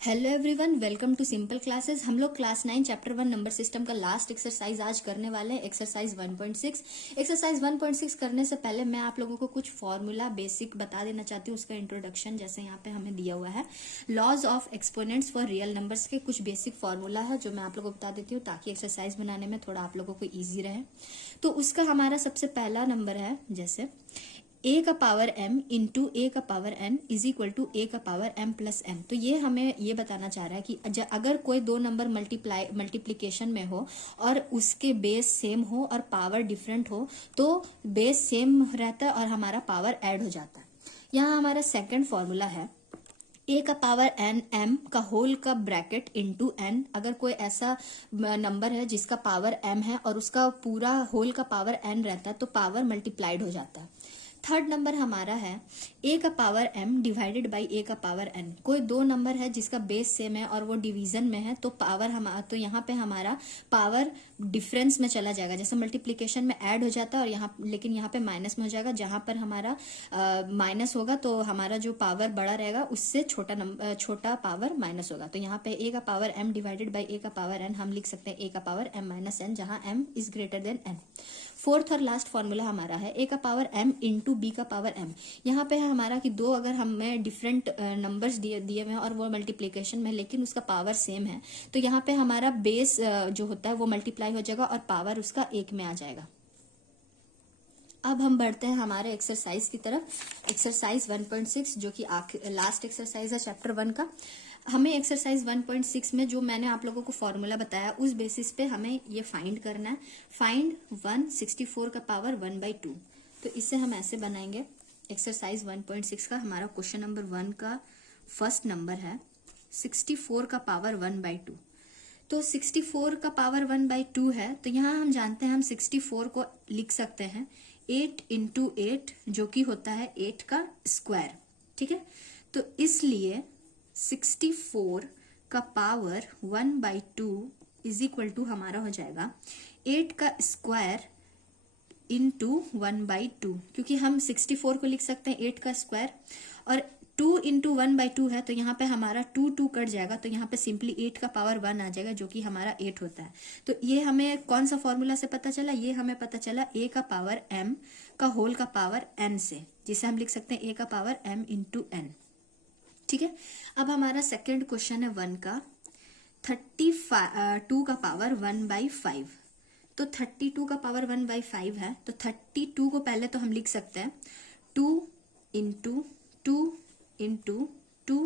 Hello everyone, welcome to simple classes. हम लोग class 9 chapter 1 number system का last exercise आज करने वाले हैं, एक्सरसाइज 1.6। एक्सरसाइज 1.6 करने से पहले मैं आप लोगों को कुछ फॉर्मूला बेसिक बता देना चाहती हूँ, उसका इंट्रोडक्शन जैसे यहाँ पे हमें दिया हुआ है। Laws of exponents for real numbers के कुछ बेसिक फॉर्मूला है जो मैं आप लोगों को बता देती हूँ ताकि एक्सरसाइज बनाने में थोड़ा आप लोगों को ईजी रहे। तो उसका हमारा सबसे पहला नंबर है जैसे a का पावर m इंटू ए का power n is equal to A का पावर m प्लस m। तो ये हमें ये बताना चाह रहा है कि अगर कोई दो नंबर मल्टीप्लिकेशन में हो और उसके बेस सेम हो और पावर डिफरेंट हो तो बेस सेम रहता है और हमारा पावर ऐड हो जाता है। यहाँ हमारा सेकंड फॉर्मूला है a का पावर n m का होल का ब्रैकेट इंटू n। अगर कोई ऐसा नंबर है जिसका पावर m है और उसका पूरा होल का पावर n रहता है तो पावर मल्टीप्लाइड हो जाता है। थर्ड नंबर हमारा है a का power m divided by a का पावर n। कोई दो नंबर है जिसका बेस सेम है और वो डिवीजन में है तो पावर तो यहाँ पे हमारा पावर डिफरेंस में चला जाएगा। जैसे मल्टीप्लिकेशन में ऐड हो जाता है और यहाँ लेकिन यहाँ पे माइनस में हो जाएगा। जहां पर हमारा माइनस होगा तो हमारा जो पावर बड़ा रहेगा उससे छोटा पावर माइनस होगा। तो यहाँ पे a का power m divided by a का पावर n हम लिख सकते हैं a का पावर m माइनस n, जहां m is greater than n। Fourth और लास्ट फॉर्मूला हमारा है a का पावर m इंटू b का पावर m। यहाँ पे है हमारा कि दो अगर हमें डिफरेंट नंबर्स दिए हुए हैं और वो मल्टीप्लिकेशन में लेकिन उसका पावर सेम है तो यहाँ पे हमारा बेस जो होता है वो मल्टीप्लाई हो जाएगा और पावर उसका एक में आ जाएगा। अब हम बढ़ते हैं हमारे एक्सरसाइज की तरफ। एक्सरसाइज 1.6 जो कि लास्ट एक्सरसाइज है चैप्टर 1 का। हमें एक्सरसाइज 1.6 में जो मैंने आप लोगों को फॉर्मूला बताया उस बेसिस पे हमें ये फाइंड करना है। फाइंड 164 का पावर 1/2। तो इसे हम ऐसे बनाएंगे। एक्सरसाइज 1.6 का हमारा क्वेश्चन नंबर 1 का फर्स्ट नंबर है 64 का पावर 1/2। तो 64 का पावर 1/2 है तो यहाँ हम जानते हैं हम 64 को लिख सकते हैं 8 इंटू 8 जो कि होता है 8 का स्क्वायर। ठीक है, तो इसलिए 64 का पावर 1/2 इज इक्वल टू हमारा हो जाएगा 8 का स्क्वायर इंटू 1/2। क्योंकि हम 64 को लिख सकते हैं 8 का स्क्वायर और 2 इंटू 1/2 है तो यहाँ पे हमारा 2 कट जाएगा तो यहाँ पे सिंपली 8 का पावर 1 आ जाएगा जो कि हमारा 8 होता है। तो ये हमें कौन सा फॉर्मूला से पता चला? ये हमें पता चला a का पावर m का होल का पावर n से, जिसे हम लिख सकते हैं a का पावर m इंटू n। ठीक है, अब हमारा सेकेंड क्वेश्चन है 1 का 32 का पावर 1/5। तो 32 का पावर 1/5 है तो 32 को पहले तो हम लिख सकते हैं 2 इंटू 2 इंटू 2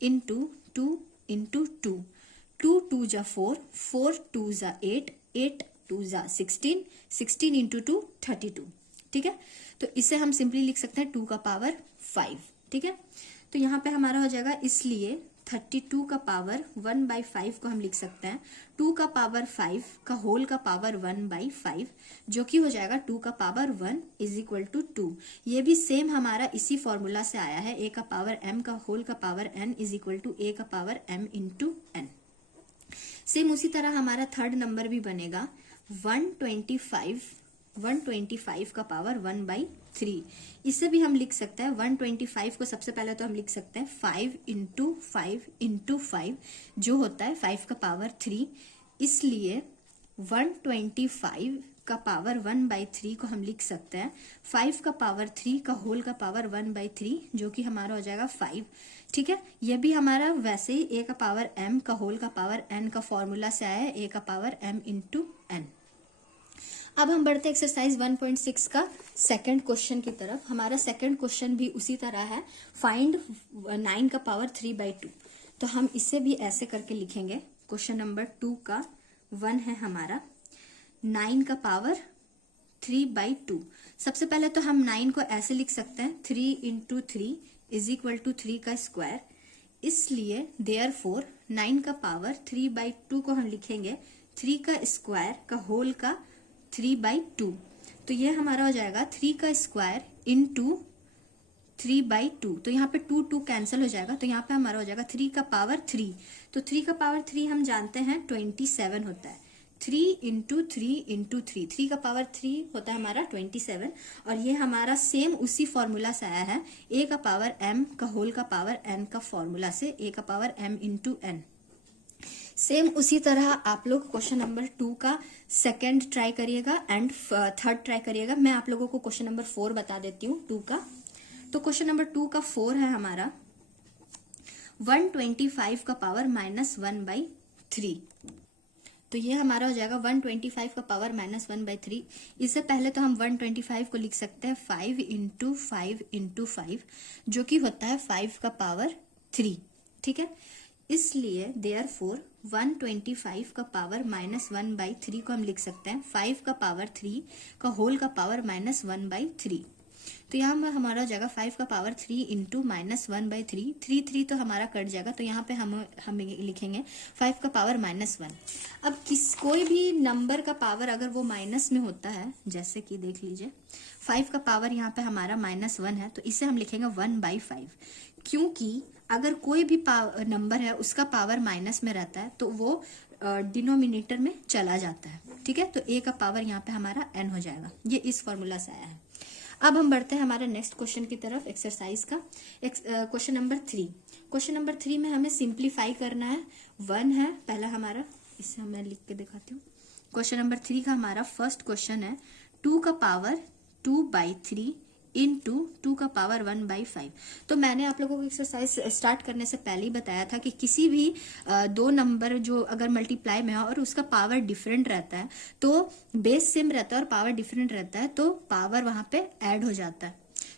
इंटू 2 इंटू 2। 2 2 जा 4, 4 2 जा 8, 8 2 जा 16, 16 इंटू 2 32। ठीक है, तो इसे हम सिंपली लिख सकते हैं 2 का पावर 5। ठीक है, तो यहाँ पे हमारा हो जाएगा इसलिए 32 का पावर 1/5 को हम लिख सकते हैं 2 का पावर 5 का होल का पावर 1/5 जो कि हो जाएगा 2 का पावर 1 इज इक्वल टू 2। ये भी सेम हमारा इसी फॉर्मूला से आया है a का पावर m का होल का power n is equal to a का power m into n। Same उसी तरह हमारा थर्ड नंबर भी बनेगा 125 का पावर 1/3। इसे भी हम लिख सकते हैं 125 को सबसे पहले तो हम लिख सकते हैं 5 इंटू 5 इंटू 5 जो होता है 5 का पावर 3। इसलिए 125 का पावर 1/3 को हम लिख सकते हैं 5 का पावर 3 का होल का पावर 1/3 जो कि हमारा हो जाएगा 5। ठीक है, यह भी हमारा वैसे ही a का पावर m का होल का पावर n का फॉर्मूला से आया है a का पावर m इंटू n। अब हम बढ़ते एक्सरसाइज 1.6 का सेकंड क्वेश्चन की तरफ। हमारा सेकंड क्वेश्चन भी उसी तरह है फाइंड 9 का पावर 3/2। तो हम इसे भी ऐसे करके लिखेंगे। क्वेश्चन नंबर 2 का 1 है हमारा 9 का पावर 3/2। सबसे पहले तो हम 9 को ऐसे लिख सकते हैं 3 इंटू 3 इज इक्वल टू 3 का स्क्वायर। इसलिए देयरफॉर 9 का पावर 3/2 को हम लिखेंगे 3 का स्क्वायर का होल का 3/2। तो ये हमारा हो जाएगा 3 का स्क्वायर इंटू 3/2। तो यहाँ पे 2 कैंसिल हो जाएगा तो यहाँ पे हमारा हो जाएगा 3 का पावर 3। तो 3 का पावर 3 हम जानते हैं 27 होता है। 3 इंटू 3 का पावर 3 होता है हमारा 27, और ये हमारा सेम उसी फॉर्मूला से आया है, a का पावर m का होल का पावर n का फॉर्मूला से, a का power m into n। Same उसी तरह आप लोग क्वेश्चन नंबर 2 का सेकंड ट्राई करिएगा एंड थर्ड ट्राई करिएगा। मैं आप लोगों को क्वेश्चन नंबर 4 बता देती हूँ 2 का। तो क्वेश्चन नंबर 2 का 4 है हमारा 125 का पावर -1/3। तो ये हमारा हो जाएगा 125 का पावर -1/3। इससे पहले तो हम 125 को लिख सकते हैं 5 इंटू 5 इंटू 5, जो कि होता है 5 का पावर 3, ठीक है। इसलिए देयरफॉर 125 का पावर -1/3 को हम लिख सकते हैं 5 का पावर 3 का होल का पावर -1/3। तो यहाँ पर हमारा हो जाएगा 5 का पावर 3 इंटू -1/3, 3 तो हमारा कट जाएगा, तो यहाँ पे हम लिखेंगे 5 का पावर -1। अब कोई भी नंबर का पावर अगर वो माइनस में होता है, जैसे कि देख लीजिए 5 का पावर यहाँ पे हमारा -1 है, तो इसे हम लिखेंगे 1/5, क्योंकि अगर कोई भी नंबर है उसका पावर माइनस में रहता है तो वो डिनोमिनेटर में चला जाता है, ठीक है। तो a का पावर यहाँ पे हमारा n हो जाएगा, ये इस फॉर्मूला से आया है। अब हम बढ़ते हैं हमारे नेक्स्ट क्वेश्चन की तरफ, एक्सरसाइज का क्वेश्चन नंबर 3। क्वेश्चन नंबर 3 में हमें सिंप्लीफाई करना है। 1 है पहला हमारा, इसे मैं लिख के दिखाती हूँ। क्वेश्चन नंबर 3 का हमारा फर्स्ट क्वेश्चन है 2 का पावर 2/3 इंटू 2 का पावर 1/5। तो मैंने आप लोगों को एक्सरसाइज स्टार्ट करने से पहले ही बताया था कि किसी भी दो नंबर जो अगर मल्टीप्लाई में है और उसका पावर डिफरेंट रहता है, तो बेस सेम रहता है और पावर डिफरेंट रहता है, तो पावर वहां पे ऐड हो जाता है।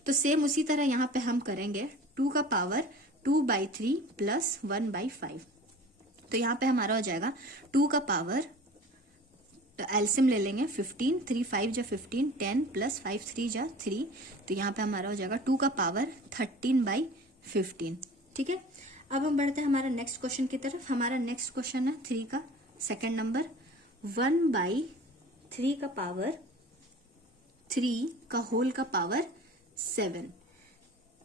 तो सेम उसी तरह यहाँ पे हम करेंगे 2 का पावर 2/3 प्लस 1/5। तो यहाँ पे हमारा हो जाएगा 2 का पावर, तो एलसीएम ले लेंगे 15, 3 5 जा 15, 10 प्लस 5 3 जा 3, तो यहाँ पे हमारा हो जाएगा 2 का पावर 13/15, ठीक है। अब हम बढ़ते हैं हमारा नेक्स्ट क्वेश्चन की तरफ। हमारा नेक्स्ट क्वेश्चन है 3 का सेकंड नंबर 1/3 का पावर 3 का होल का पावर 7।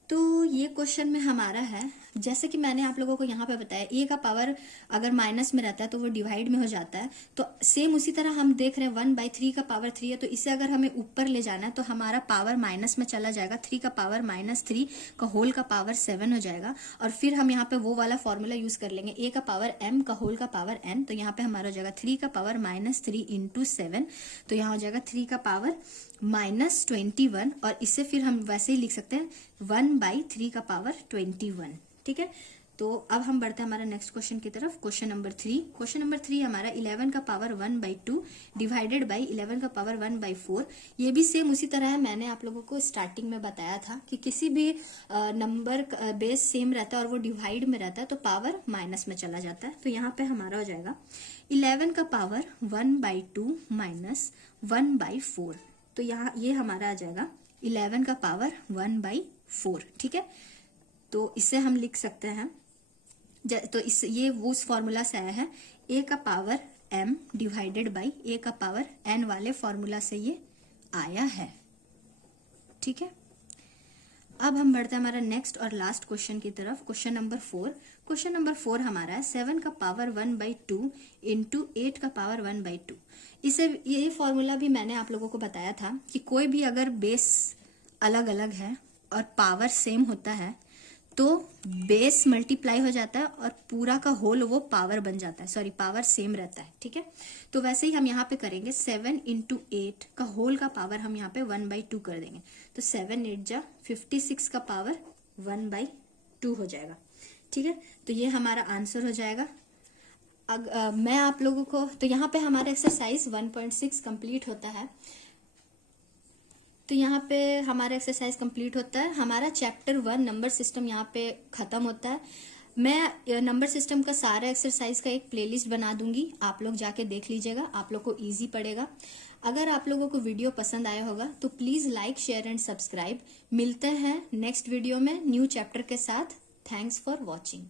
तो ये क्वेश्चन में हमारा है, जैसे कि मैंने आप लोगों को यहाँ पे बताया, a का पावर अगर माइनस में रहता है तो वो डिवाइड में हो जाता है। तो सेम उसी तरह हम देख रहे हैं 1/3 का पावर 3 है, तो इसे अगर हमें ऊपर ले जाना है तो हमारा पावर माइनस में चला जाएगा, 3 का पावर -3 का होल का पावर 7 हो जाएगा। और फिर हम यहाँ पे वो वाला फॉर्मूला यूज कर लेंगे, a का पावर m का होल का पावर n, तो यहाँ पे हमारा हो जाएगा 3 का पावर -3 इंटू 7, तो यहाँ हो जाएगा 3 का पावर -21, और इससे फिर हम वैसे ही लिख सकते हैं 1/3 का पावर 21, ठीक है। तो अब हम बढ़ते हैं हमारा नेक्स्ट क्वेश्चन की तरफ, क्वेश्चन नंबर 3। क्वेश्चन नंबर 3 हमारा 11 का पावर 1/2 डिवाइडेड बाई 11 का पावर 1/4। ये भी सेम उसी तरह है, मैंने आप लोगों को स्टार्टिंग में बताया था कि किसी भी नंबर बेस सेम रहता है और वो डिवाइड में रहता है तो पावर माइनस में चला जाता है। तो यहाँ पे हमारा हो जाएगा 11 का पावर 1/2 माइनस 1/4, तो यहाँ ये हमारा आ जाएगा 11 का पावर 1/4, ठीक है। तो इसे हम लिख सकते हैं, तो ये उस फॉर्मूला से आया है, a का power m divided by a का पावर n वाले फॉर्मूला से ये आया है, ठीक है। अब हम बढ़ते हैं हमारा नेक्स्ट और लास्ट क्वेश्चन की तरफ, क्वेश्चन नंबर 4। क्वेश्चन नंबर 4 हमारा है 7 का पावर 1/2 इंटू 8 का पावर 1/2। इसे ये फॉर्मूला भी मैंने आप लोगों को बताया था कि कोई भी अगर बेस अलग अलग है और पावर सेम होता है तो बेस मल्टीप्लाई हो जाता है और पूरा का होल वो पावर बन जाता है, सॉरी पावर सेम रहता है, ठीक है। तो वैसे ही हम यहाँ पे करेंगे 7 इंटू 8 का होल का पावर हम यहाँ पे 1/2 कर देंगे, तो 7 8 जा 56 का पावर 1/2 हो जाएगा, ठीक है। तो ये हमारा आंसर हो जाएगा। मैं आप लोगों को, तो यहाँ पे हमारा एक्सरसाइज 1.6 कंप्लीट होता है। तो यहाँ पे हमारा एक्सरसाइज कंप्लीट होता है, हमारा चैप्टर 1 नंबर सिस्टम यहाँ पे खत्म होता है। मैं नंबर सिस्टम का सारा एक्सरसाइज का एक प्लेलिस्ट बना दूंगी, आप लोग जाके देख लीजिएगा, आप लोग को इजी पड़ेगा। अगर आप लोगों को वीडियो पसंद आया होगा तो please like share and subscribe. मिलते हैं नेक्स्ट वीडियो में न्यू चैप्टर के साथ। Thanks for watching.